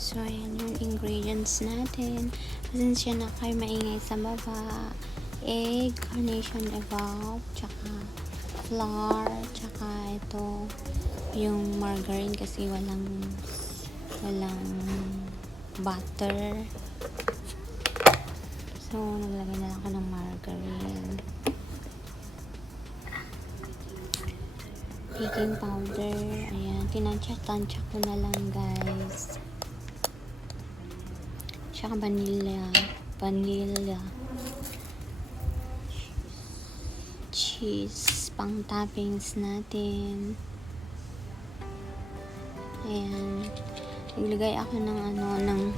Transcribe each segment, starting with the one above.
So, ayan yung ingredients natin. Pasensya na kayo maingay sa baba. Egg, carnation evapo, tsaka flour, tsaka ito yung margarine kasi walang butter. So, naglagay na lang ako ng margarine. Baking powder. Ayan, tinansya-tansya ko na lang, guys. Tsaka vanilla. Cheese. Pang toppings natin. Ayan. Naglagay ako ng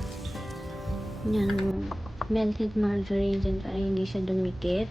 melted margarine dyan para hindi siya dumikit.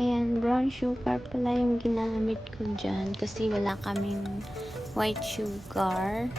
Ayan, brown sugar pala yung ginamit ko dyan kasi wala kaming white sugar.